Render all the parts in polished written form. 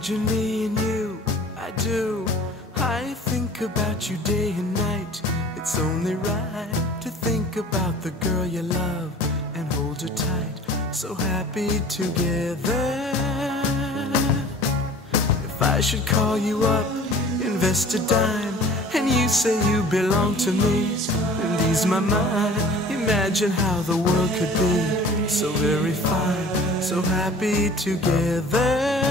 Imagine me and you, I do. I think about you day and night. It's only right to think about the girl you love and hold her tight. So happy together. If I should call you up, invest a dime, and you say you belong to me and ease my mind, imagine how the world could be so very fine, so happy together.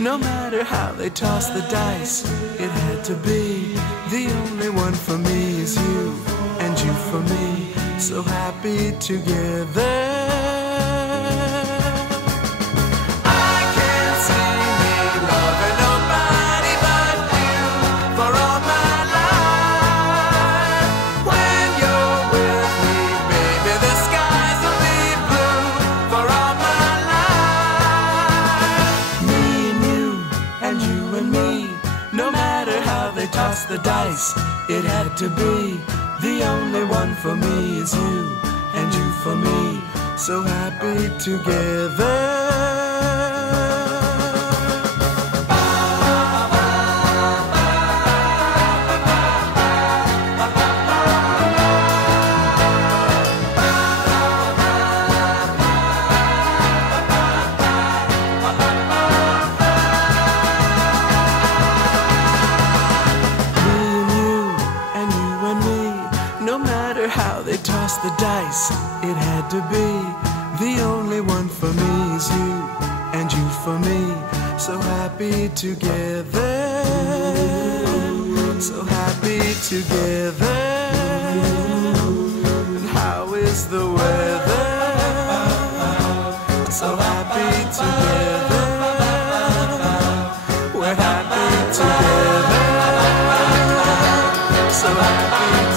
No matter how they toss the dice, it had to be. The only one for me is you, and you for me, so happy together. Toss the dice, it had to be. The only one for me is you, and you for me, so happy together. No matter how they toss the dice, it had to be. The only one for me is you, and you for me, so happy together. So happy together. And how is the weather? So happy together. We're happy together. So happy together.